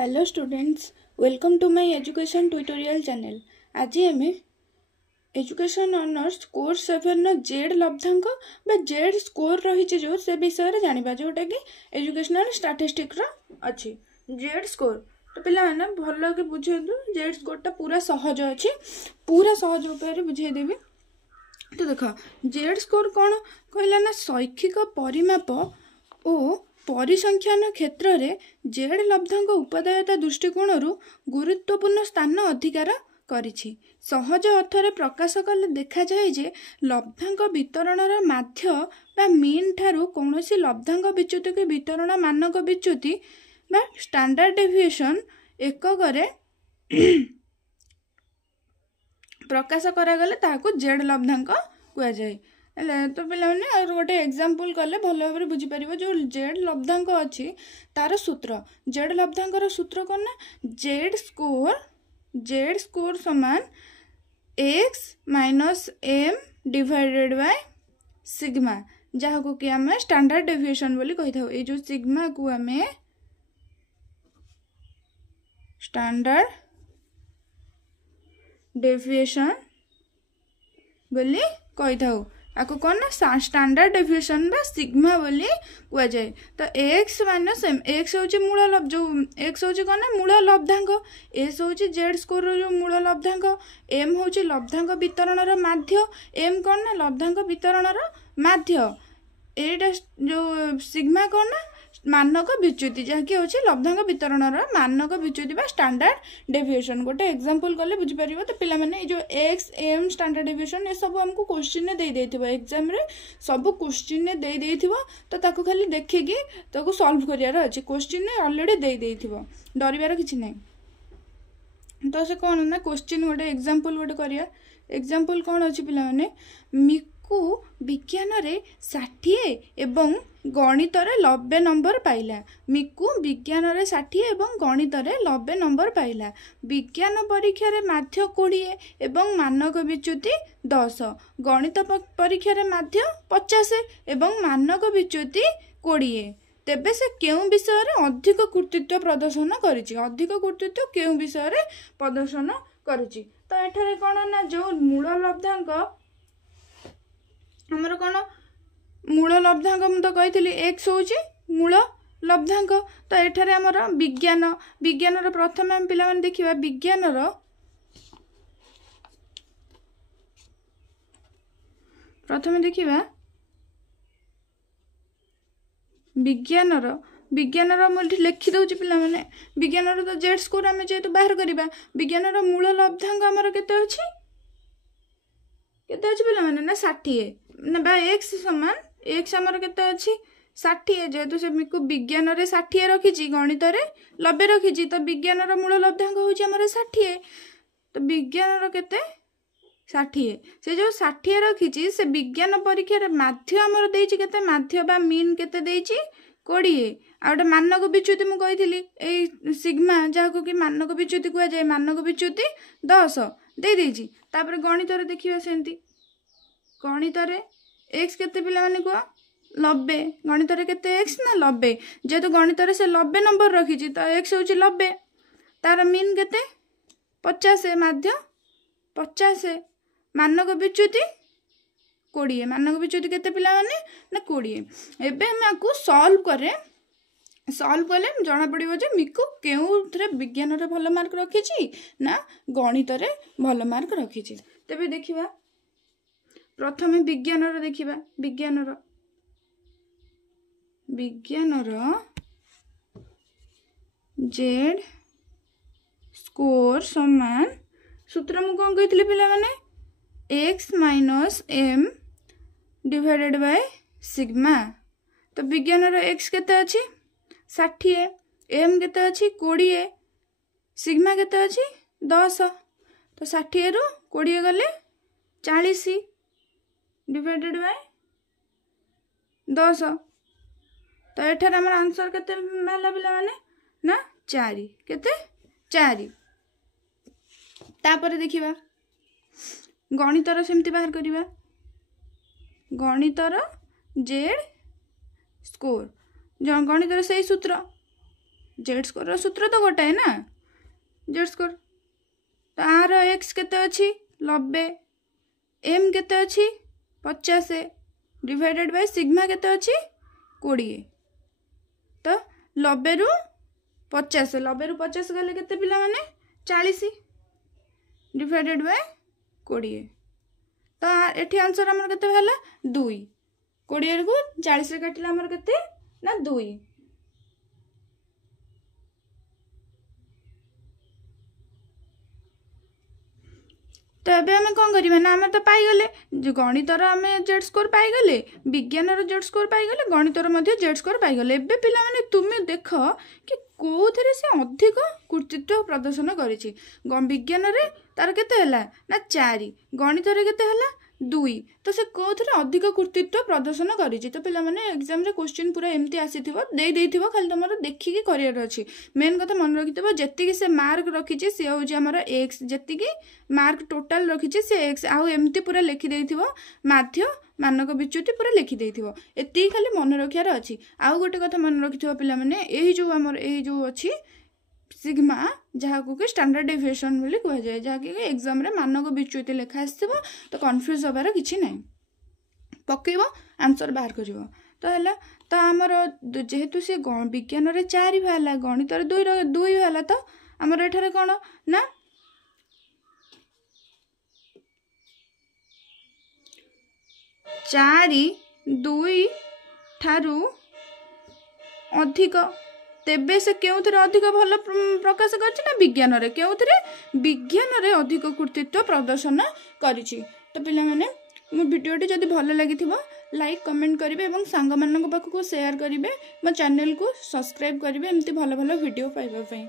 Hello students, welcome to my education tutorial channel. आज आम education honours course 7 z लब्धांक बा जेड स्कोर रही जो से विषय में जाना जोटा कि एजुकेशनल स्टैटिस्टिक्स अच्छी जेड स्कोर। तो पिला मैंने भल कि बुझेदु जेड स्कोर पूरा सहज अच्छी, पूरा सहज उपाय बुझेदेवी। तो देख जेड स्कोर कौन कहला ना शैक्षिक परिमाप और परिसंख्यान क्षेत्र में जेड लब्धांक उपादेयता दृष्टिकोण गुरुत्वपूर्ण स्थान अधिकार करिछि। सहज अर्थरे प्रकाश कले देखा जाए जे लब्धांक वितरणर माध्य बा मीन ठारू कौनसी लब्धांक विच्युति के वितरण मानक विच्युति बा स्टैंडर्ड डेविएशन एककरे प्रकाश करागले ताको जेड लब्धांक कुआ जाए। तो पे गोटे एग्जांपल कले भल भाव बुझीपर जो जेड लब्धांक अच्छी तार सूत्र जेड लब्धांकर सूत्र कौन ना जेड स्कोर समान x minus m divided by sigma, जहाँ को कि आम स्टैंडर्ड डेविएशन बोली कही था। ये जो सिग्मा को आम स्टैंडर्ड डेविएशन बोली कही था। आपको कौन ना स्टैंडर्ड डेविएशन बा सिग्मा बोली कह जाए। तो एक्स माइनस एम, एक्स हूँ मूल जो एक्स हूँ कौन ना मूल लब्धांक, एस हूँ जेड स्कोर जो मूल लब्धांक, एम हूँ लब्धांक वितरणर माध्य, एम कौन ना लब्धांक वितरणर माध्य, एटा जो सिग्मा कौन ना मानक विच्युति जहाँकि हूँ लब्धांक वितरणर मानक विच्युति बा स्टैंडर्ड डेविएशन। गोटे एग्जांपल कले बुझीपर। तो पिला माने जो एक्स एम स्टैंडर्ड डेविएशन ये सब हमको क्वेश्चन दे देथिबो, एग्जाम रे सब क्वेश्चन दे देथिबो। तो ताको खाली देखिकी ताको सॉल्व करियार अछि, क्वेश्चन ऑलरेडी दे देथिबो, डरिबार किछि नै। तो से कौन ना क्वेश्चन गोटे एग्जांपल गोटे करिया। एग्जांपल कौन अछि पिला माने मिकु विज्ञान रे 60 एवं गणित रे 90 नंबर पाइला। मिकु विज्ञान रे 60 एवं गणित रे 90 नंबर पाइला। विज्ञान परीक्षा रे माध्य 20 एवं मानक विच्युति 10, गणित परीक्षा रे माध्य 50 एवं मानक विच्युति 20। तेबे से केउं विषय रे अधिक कृतित्व प्रदर्शन करिछि, अधिक कृतित्व केउं विषय रे प्रदर्शन करिछि। तो एठारे कोन ना जो मूल लब्धांक हमर कोन मूल लब्धांक मु तो कही एक्स हूँ मूल लब्धांक। तो एठारे हमर विज्ञान रो प्रथम हम पिला माने देखिबा प्रथम देखिबा विज्ञान मुझे लिखि दउछि पिला माने विज्ञान तो जेड स्कोर आम जेहेतु बाहर करबा। विज्ञान मूल लब्धांक हमर केते अछि पिला माने ना 60 ना बा एक्स समान एक्स आमर केते अछि 60, जेहेतु से मिकु विज्ञान रे 60 रखिछि गणित रे 90 रखिछि। तो विज्ञान मूल लब्धांक होछि हमर 60। तो विज्ञान रो केते 60 से जो 60 रखिछि से विज्ञान परीक्षा रे माध्य हमर देछि केते माध्य बा मीन केते देछि 20। आ गोटे मानक विच्युति मु कहिथिली ए सिग्मा जहाँ कि मानक विच्युति कह जाए, मानक विच्युति 10 दे देछि। तापर गणित रे देखिबा सेंती गणित रे एक्स केते पिला माने को 90, गणित रे केते एक्स ना 90, जेहेतु गणित रे से 90 नंबर रखिछि तो एक्स होछि 90, तार मीन केते 50, माध्य 50, मानक विच्युति 20, मानक विच्युति केते पिला माने ना 20। एबे हम आकु सॉल्व कले जना पड़िबो जे मिकु केउथरे विज्ञान रे भल मार्क रखिछि ना गणित रे भल मार्क रखिछि। तबे देखिबा प्रथमे विज्ञान रो देखिबा विज्ञान रो जेड स्कोर समान सूत्र मु कोन कहितले पिला माने x minus m divided by sigma. तो विज्ञान रो एक्स केते अछि 60, एम केते अछि 20, सिग्मा केते अछि 10। तो 60 रु 20 गले 40 डिवाइडेड बाय 10। तो एठार हमर आंसर केते भाला पिला माने ना 4 केते 4। तापर देखिबा गणित रो सेमति बाहर करिबा गणित रो जेड स्कोर गणित रो सही सूत्र जेड स्कोर सूत्र तो गोटाए ना जेड स्कोर तो आर एक्स केते अछि 90 एम केते अछि 50 डिवाइडेड बाय सिग्मा केते अछि 20 तो 90 रु 50 90 रु 50 गले केते पिला माने 40 डिवाइडेड बाय 20 तो एठी आंसर हमर केते भेला 2 20 को 40 रे काटिला हमर केते ना 2 तो एबे हमें कौन करिबा ना हमें तो पाई गले गणितर हमें जेड स्कोर पाई गले विज्ञानर जेड स्कोर पाई गले गणितर मध्ये जेड स्कोर पाई गले एबे पिला माने तुमे देख कि कोथिरे से अधिक कृतित्व प्रदर्शन करिछि विज्ञान रे तार केते हला ना 4 गणित रे केते हला 2 तो से कोथिरे अधिक कृतित्व प्रदर्शन करिछि तो पिला माने एग्जाम रे क्वेश्चन पूरा एम्ति आसीथिबो देई देइथिबो खाली तमरो देखि के करियर अछि मेन कथा मन रखिथिबो जेति कि से मार्क रखिछि से होछि हमर x जेति कि मार्क टोटल रखिछि से x आउ एम्ति पूरा लिखि देइथिबो माध्य मानक विच्युति पूरा लिखि देइथिबो एति खाली मन रखियार अछि आउ गोटे कथा मन रखिथिबो पिला माने एही जो हमर एही जो अछि सिग्मा जहाँ को स्टैंडर्ड डेविएशन बोली कह जाए जहाँ कि एग्जाम रे मानक विच्युति लेखा आसथिबो तो कंफ्यूज होबार किछि नै पकेइबो आंसर बाहर करिवो तो हला तो हमर जेहेतु से विज्ञान रे 4 भाला गणित रे 2 भाला तो हमर एठारे कोन ना 4 2 ठारू अधिक तेबे से केउथरे अधिक भल प्रकाश करछि ना विज्ञान रे केउथरे विज्ञान रे अधिक कृतित्व प्रदर्शन करिछि तो पिला माने मो वीडियोटी जदि भल लागिथिबो लाइक कमेंट करिवे एवं सांग मानक पाखको शेयर करिवे मो चैनल को सब्सक्राइब करिवे एमती भल भल वीडियो पाइबा पई।